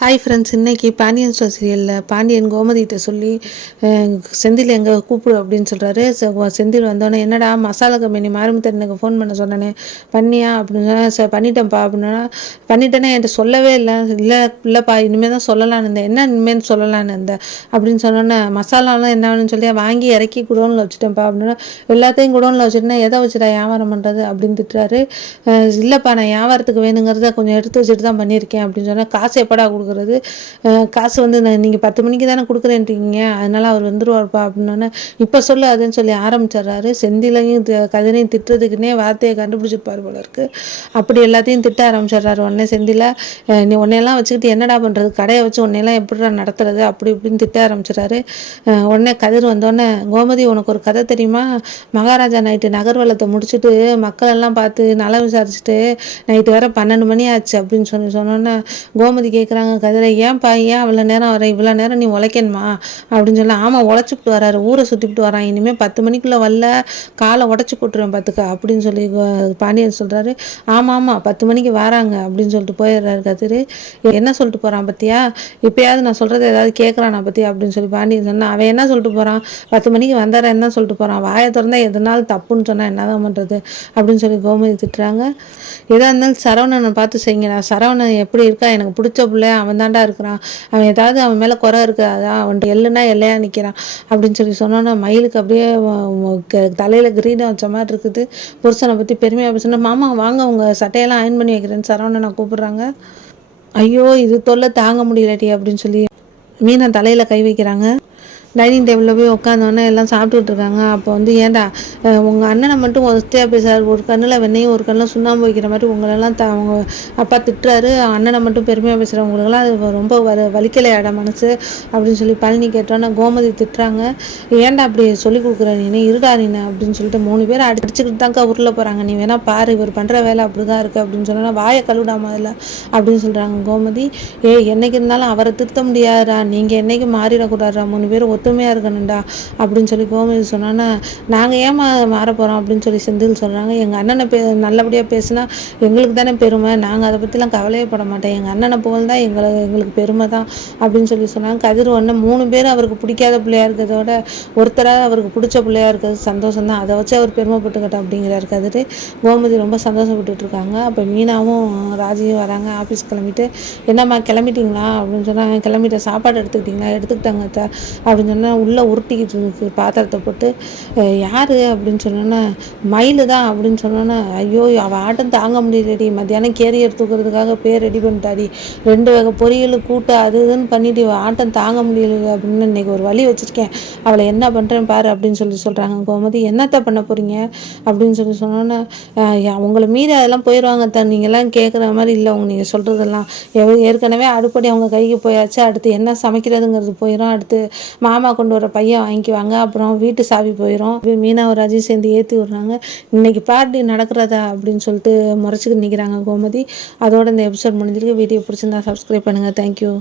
Hi friends, இன்றைக்கி Pandian store சீரியலில் பாண்டியன் கோமதிகிட்ட சொல்லி செந்தில் எங்கே கூப்பிடு அப்படின்னு சொல்கிறாரு. செந்தில் வந்தோடனே என்னடா மசாலா கம்பெனி மாரிமுத்தன் எனக்கு ஃபோன் பண்ண சொன்னேனே பண்ணியா அப்படின்னா, சார் பண்ணிட்டேன்ப்பா அப்படின்னா, பண்ணிட்டேன்னா என்கிட்ட சொல்லவே இல்லைப்பா இனிமேல் தான் சொல்லலான்னு இருந்தேன். என்ன இனிமேல் சொல்லலான்னு இருந்தேன் அப்படின்னு சொன்னோன்னே, மசாலாலாம் என்னன்னு சொல்லி வாங்கி இறக்கி குடோனில் வச்சுட்டேன்ப்பா அப்படின்னா, எல்லாத்தையும் குடோனில் வச்சுட்டுனா எதை வச்சுட்டா வியாபாரம் பண்ணுறது அப்படின்னு திட்டுறாரு. இல்லைப்பா நான் வியாபாரத்துக்கு வேணுங்கிறத கொஞ்சம் எடுத்து வச்சுட்டு தான் பண்ணியிருக்கேன் அப்படின்னு சொன்னால், காசு எப்படா கொடுக்குறது? காசு வந்து நீங்கள் 10 மணிக்கு தானே கொடுக்குறேன்ட்டீங்க, அதனால அவர் வந்துருவார்ப்பா அப்படின்னோடனே, இப்போ சொல்லு அதுன்னு சொல்லி ஆரம்பிச்சிடுறாரு. செந்திலையும் கதிரையும் திட்டுறதுக்குன்னே வார்த்தையை கண்டுபிடிச்சிருப்பார் போல இருக்கு. அப்படி எல்லாத்தையும் திட்ட ஆரம்பிச்சிடுறாரு. உடனே செந்தில, நீ உன்னையெல்லாம் வச்சுக்கிட்டு என்னடா பண்ணுறது, கடையை வச்சு உன்னையெல்லாம் எப்படிடா நடத்துறது அப்படி இப்படின்னு திட்ட ஆரம்பிச்சிடறாரு. உடனே கதிர் வந்தோடனே, கோமதி உனக்கு ஒரு கதை தெரியுமா, மகாராஜா நைட்டு நகர்வலத்தை முடிச்சுட்டு மக்கள் எல்லாம் பார்த்து நலம் விசாரிச்சுட்டு நைட்டு வேற 12 மணி ஆச்சு அப்படின்னு சொன்னோன்னே, கோமதி கேட்குறாங்க கதிரை, ஏன்ப்பா ஏன் அவ்வளோ நேரம் வர, இவ்வளோ நேரம் நீ உழைக்கணுமா அப்படின்னு சொல்ல. ஆமாம் உழைச்சிட்டு வராரு, ஊரை சுற்றிட்டு வரான், இனிமேல் 10 மணிக்குள்ளே வரல காலை உடச்சி போட்டுருவேன் பார்த்துக்க அப்படின்னு சொல்லி பாண்டியன் சொல்கிறாரு. ஆமாம் 10 மணிக்கு வராங்க அப்படின்னு சொல்லிட்டு போயிடுறாரு கதிர். என்ன சொல்லிட்டு போகிறான் பற்றியா, இப்போயாவது நான் சொல்கிறத ஏதாவது கேட்குறானா பற்றி அப்படின்னு சொல்லி பாண்டியன் சொன்னால், அவன் என்ன சொல்லிட்டு போகிறான், 10 மணிக்கு வந்தாரன் தான் சொல்லிட்டு போகிறான், வாயை திறந்தா எதனாலும் தப்புன்னு சொன்னால் என்ன தான் பண்ணுறது அப்படின்னு சொல்லி கோமதி திட்டுறாங்க. எதாக இருந்தாலும் சரவணனை பார்த்து செய்யுங்கடா, சரவணன் எப்படி இருக்கா, எனக்கு பிடிச்ச பிள்ளை அவன் தாண்டா இருக்கிறான், அவன் ஏதாவது அவன் மேலே குறை இருக்காதா, அவன்கிட்ட எள்ளுனா எல்லையா நிற்கிறான் அப்படின்னு சொல்லி சொன்னோன்னா, மயிலுக்கு அப்படியே தலையில் கிரீடம் வச்ச மாதிரி இருக்குது. புருஷனை பற்றி பெருமையாக பேசுனா, மாமா வாங்க உங்கள் சட்டையெல்லாம் அயன் பண்ணி வைக்கிறேன்னு சரவணனை கூப்பிடுறாங்க. ஐயோ இது தொல்லை தாங்க முடியலடி அப்படின்னு சொல்லி மீனா தலையில் கை வைக்கிறாங்க. டைனிங் டேபிளில் போய் உட்காந்தோன்னே எல்லாம் சாப்பிட்டுட்டு இருக்காங்க. அப்போ வந்து, ஏன்டா உங்கள் அண்ணனை மட்டும் ஒஸ்தியாக பேசுகிறார், ஒரு கண்ணில் வெண்ணையும் ஒரு கண்ணில் சுண்ணாம்பு வைக்கிற மாதிரி உங்களெல்லாம் அவங்க அப்பா திட்டுறாரு, அண்ணனை மட்டும் பெருமையாக பேசுகிறவங்களுக்கெல்லாம் அது ரொம்ப வலிக்கலையாட மனசு அப்படின்னு சொல்லி பழனி கேட்டோன்னா கோமதி திட்டுறாங்க. ஏன்டா அப்படி சொல்லி கொடுக்குற நீ, இருடா நீ அப்படின்னு சொல்லிட்டு 3 பேர் அடிச்சுக்கிட்டு தான்க்கா உருள போகிறாங்க, நீ வேணா பாரு இவர் பண்ணுற வேலை அப்படி தான் இருக்குது அப்படின்னு சொன்னா, வாயை கழுவிடாம அதில் அப்படின்னு சொல்கிறாங்க கோமதி. என்னைக்கு இருந்தாலும் அவரை திருத்த முடியாதுடா, நீங்கள் என்னைக்கு மாறிடக்கூடாதுடா, 3 பேர் ஒத்துமையாக இருக்கணும்டா அப்படின்னு சொல்லி கோமதி சொன்னோன்னா, நாங்கள் ஏமா மாற போகிறோம் அப்படின்னு சொல்லி செந்தில் சொல்கிறாங்க. எங்கள் அண்ணனை நல்லபடியாக பேசுனா எங்களுக்கு தானே பெருமை, நாங்கள் அதை பற்றிலாம் கவலையே பட மாட்டேன், எங்கள் அண்ணனை போல் தான் எங்களுக்கு பெருமை தான் அப்படின்னு சொல்லி சொன்னாங்க. கதிர் ஒன்று 3 பேர் அவருக்கு பிடிக்காத பிள்ளையா இருக்கிறதோட ஒருத்தராக அவருக்கு பிடிச்ச பிள்ளையா இருக்கிறது சந்தோஷம் தான், அதை வச்சு அவர் பெருமைப்பட்டுக்கிட்டோம் அப்படிங்கிறார் கதிர். கோமதி ரொம்ப சந்தோஷப்பட்டு இருக்காங்க. அப்போ மீனாவும் ராஜியும் வராங்க ஆஃபீஸ் கிளம்பிட்டு. என்னம்மா கிளம்பிட்டீங்களா அப்படின்னு சொன்னாங்க. கிளம்பிட்ட, சாப்பாடு எடுத்துக்கிட்டீங்களா, எடுத்துக்கிட்டாங்க அப்படின்னு சொன்னால், உள்ளே உருட்டிக்கிட்டு இருக்கு பாத்திரத்தை போட்டு. யார் அப்படின்னு சொன்னோன்னா, மயில் தான் அப்படின்னு சொன்னோன்னா, ஐயோ அவள் ஆட்டம் தாங்க முடியலடி, மத்தியானம் கேரியர் தூக்குறதுக்காக பேர் ரெடி பண்ணிட்டாடி, 2 வகை பொரியல் கூட்டு அது இதுன்னு பண்ணிட்டு ஆட்டம் தாங்க முடியல அப்படின்னு இன்னைக்கு ஒரு வழி வச்சுருக்கேன், அவளை என்ன பண்ணுறேன் பாரு அப்படின்னு சொல்கிறாங்க கோமதி. என்னத்தை பண்ண போகிறீங்க அப்படின்னு சொன்னோன்னா, உங்களை மீறி அதெல்லாம் போயிடுவாங்க தான், நீங்கள்லாம் கேட்குற மாதிரி இல்லை நீங்கள் சொல்கிறதெல்லாம், ஏற்கனவே அடுப்படி அவங்க கைக்கு போயாச்சு, அடுத்து என்ன சமைக்கிறதுங்கிறது போயிடும், அடுத்து மாமா கொண்டு வர பையன் வாங்கிக்குவாங்க, அப்புறம் வீட்டு சாவி போயிடும். மீனாவும் ராஜையும் சேர்ந்து ஏற்றி விடுறாங்க. இன்னைக்கு பார்ட்டி நடக்கிறதா அப்படின்னு சொல்லிட்டு முறைச்சிக்கிட்டு நிற்கிறாங்க கோமதி. அதோட இந்த எபிசோட் முடிஞ்சிருக்கு. வீடியோ பிடிச்சிருந்தா சப்ஸ்கிரைப் பண்ணுங்கள். தேங்க்யூ.